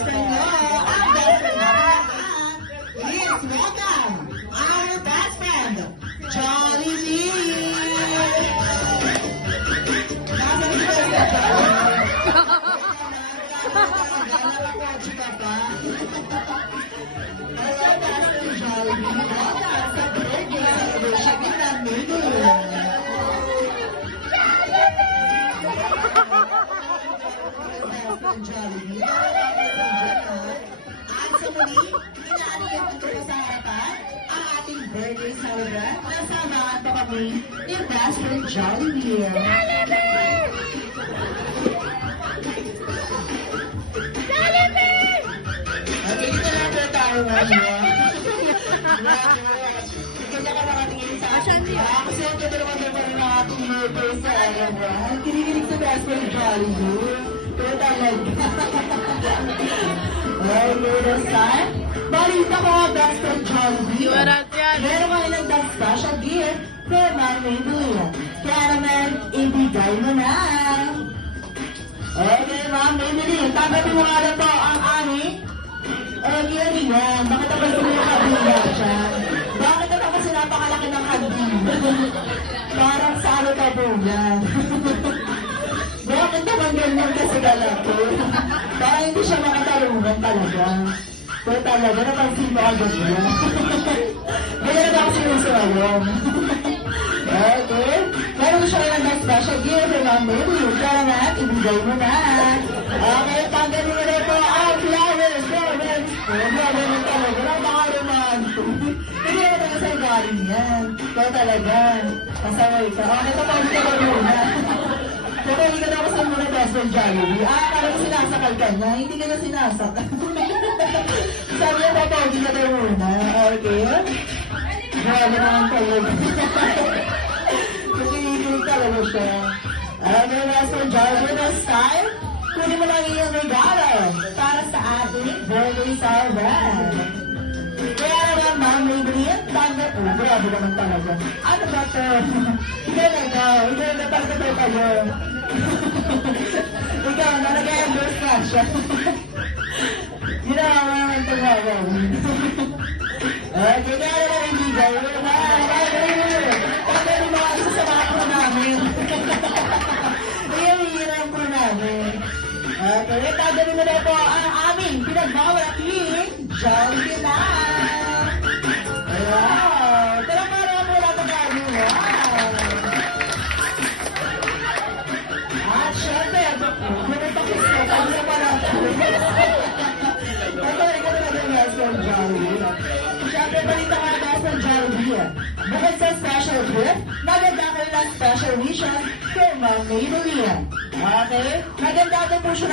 best friend nyo, ang best friend natin. Please welcome our best friend, Jollibee! Jollibee. At sa muli, inaalihan ko sa harapan ang ating birthday celebrant. Nasamaan pa kami ni Best Friend Jollibee. Jollibee! Okay, dito na po tayo ngayon. Ganda ka nakatingin sa akin. Kasi ang ganda naman naman ng ating birthday celebrant. Kinikilig sa Best Friend Jollibee. Pero talaga. Okay, this time. Balita ko, Best Friend Jollibee. Meron ka ilang special gift from Ma'am Maybelline. Kaya naman, ibigay mo na. Okay, Ma'am Maybelline. Tanggapin mo nga na po ang aming yan. Bakit ako gusto mo yung kabila dyan? Bakit ako kasi napakalaki ng kabila? Parang sa ano ka po yan? Bakit naman ganyan kasi galako? Parang hindi siya makatalungan talaga. Pero talaga, napansin mo agad yan. Ganyan na ako sinusulayong. Okay. Meron siya yung special gift from Ma'am Maybelline. Kaya nga, ibigay mo na. Okay, tanggalin mo na po ang flowers. Grabe mo talaga. Napakaroman to. Hindi naman talaga sa'yo galing yan. Ikaw talaga. Pasaway ka. Okay, kapag ka muna. So, kaya hindi ka na kasama muna Best Friend Jollibee. Akala mo sinasakal ka na. Hindi ka na sinasakal. Sabi niya, papawagi ka na muna. Okay? Grabe naman talaga. Nakikinig talaga siya. Okay, Best Friend Jollibee, this time, kunin mo lang iyong regalo para sa ating birthday celebrant. Kaya naman, Ma'am Maybelline, tanggap po. Grabe naman talaga. Ano ba ito? Hindi na talaga tayo. Ikaw, nag-endorse ka siya. Ginawa mo naman ito nga. Okay, kaya naman ibigay. Tanggap yung mga isa sa mga po namin. Iyan po namin. Okay, tanggapin mo na po ang aming pinagmamalaking Jollibee na. Wow! Tara para mo lang pagkano. Wow! At syempre, pinagpakis ko, pag na pala. Ito, ikaw na naging Best Friend Jollibee. Syempre, balita ka Best Friend Jollibee. Bukod sa special gift, maganda kayo ng special wishes kay Ma'am Maybelline. Okay? Maganda po siya.